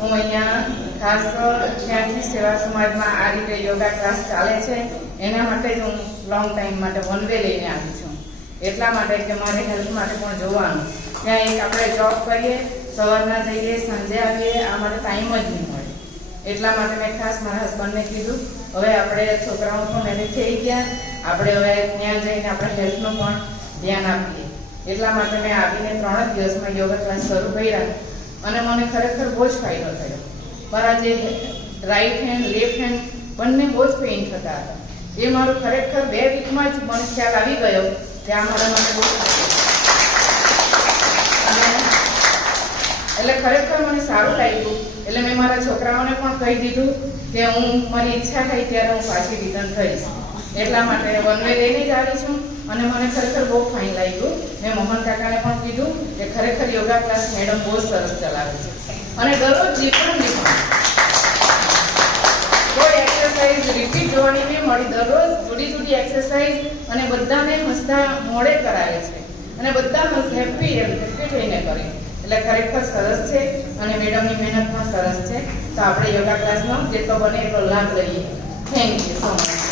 હું અહીંયા ખાસ ત્યાંથી સેવા સમાજમાં આ રીતે યોગા ક્લાસ ચાલે છે એના માટે જ હું લોંગ ટાઈમ માટે વન વે લઈને આવી છું. એટલા માટે કે મારે હેલ્થ માટે પણ જોવાનું. ત્યાં એક આપણે જોબ કરીએ, સવારના જઈએ, સાંજે આવીએ, આ માટે ટાઈમ જ નહીં મળે. એટલા માટે મેં ખાસ મારા હસબન્ડને કીધું હવે આપણે છોકરાઓ પણ મેરેજ થઈ ગયા, આપણે હવે ત્યાં જઈને આપણા હેલ્થનું પણ ધ્યાન આપીએ. એટલા માટે મેં આવીને 3 જ દિવસમાં યોગા ક્લાસ શરૂ કર્યા અને મને ખરેખર બહુ જ ફાયદો થયો. મારા જે રાઈટ હેન્ડ લેફ્ટ હેન્ડ બંને બહુ જ પેઇન થતા હતા. એ મારું ખરેખર 2 વીકમાં જ મને ખ્યાલ આવી ગયો કે આ મારા માટે બહુ એટલે ખરેખર મને સારું લાગ્યું. એટલે મેં મારા છોકરાઓને પણ કહી દીધું કે હું મારી ઈચ્છા થાય ત્યારે હું પાછી રિટર્ન થઈશ. એટલા માટે વન વે લઈને જ આવી છું અને મને ખરેખર બહુ ફાઇન લાગ્યું. મેં મોહન કાકાને પણ કીધું કે ખરેખર યોગા ક્લાસ મેડમ બહુ સરસ ચલાવે છે અને દરરોજ ડિફરન્ટ કોઈ એક્સરસાઇઝ રિપીટ જોવાની નહીં મળી. દરરોજ જુદી એક્સરસાઇઝ અને બધાને હસતા મોડે કરાવે છે અને બધા હેપી થઈને કરે. એટલે ખરેખર સરસ છે અને મેડમની મહેનત પણ સરસ છે. તો આપણે યોગા ક્લાસનો જેટલો બને એટલો લાભ લઈએ. Thank you so much.